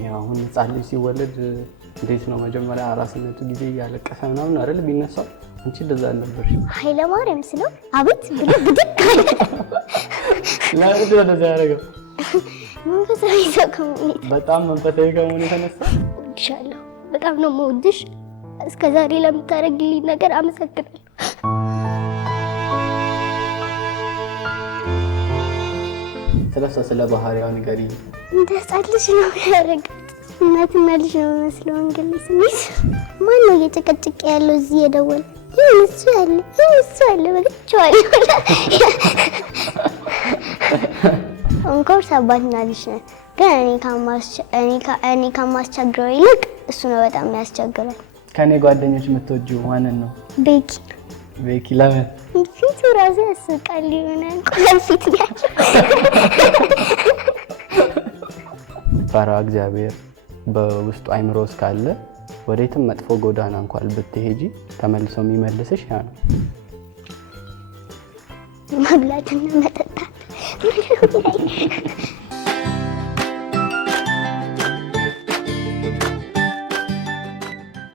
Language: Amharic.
ያው አሁን ህፃን ልጅ ሲወለድ እንዴት ነው መጀመሪያ አራስነቱ ጊዜ ያለቀሰ ምናምን አይደል ቢነሳው አንቺ እንደዛ አልነበርሽ ኃይለ ማርያም ስለው አቤት ብሎ ብድግ ለምን እንደዛ ያደረገው መንፈሳዊ ሰው ከመሆኔ በጣም መንፈሳዊ ከመሆኔ የተነሳ እወድሻለሁ በጣም ነው የምወድሽ እስከዛሬ ለምታረግልኝ ነገር አመሰግናለሁ ስለሷ ስለ ባህሪዋ ንገሪኝ እንደ ህፃን ልጅ ነው ያደረጋት እናትና ልጅ ነው መስለው እንግዲህ ስሚስ ማን ነው እየጨቀጨቀ ያለው እዚህ የደወለ እሱ ያለ በግቻለሁ እንኳን አባትና ልጅ ነው ግን እኔ ከማስቸግረው ይልቅ እሱ ነው በጣም የሚያስቸግረው ከኔ ጓደኞች የምትወጂው ማንን ነው ቤኪ ለምን ፊቱ ራሱ ያስቃል ይሆናል ቆንፊት ያለው ፈራ እግዚአብሔር በውስጡ አይምሮ እስካለ ወዴትም መጥፎ ጎዳና እንኳን ብትሄጂ ተመልሶ የሚመልስሽ ያ ነው መብላትና መጠጣት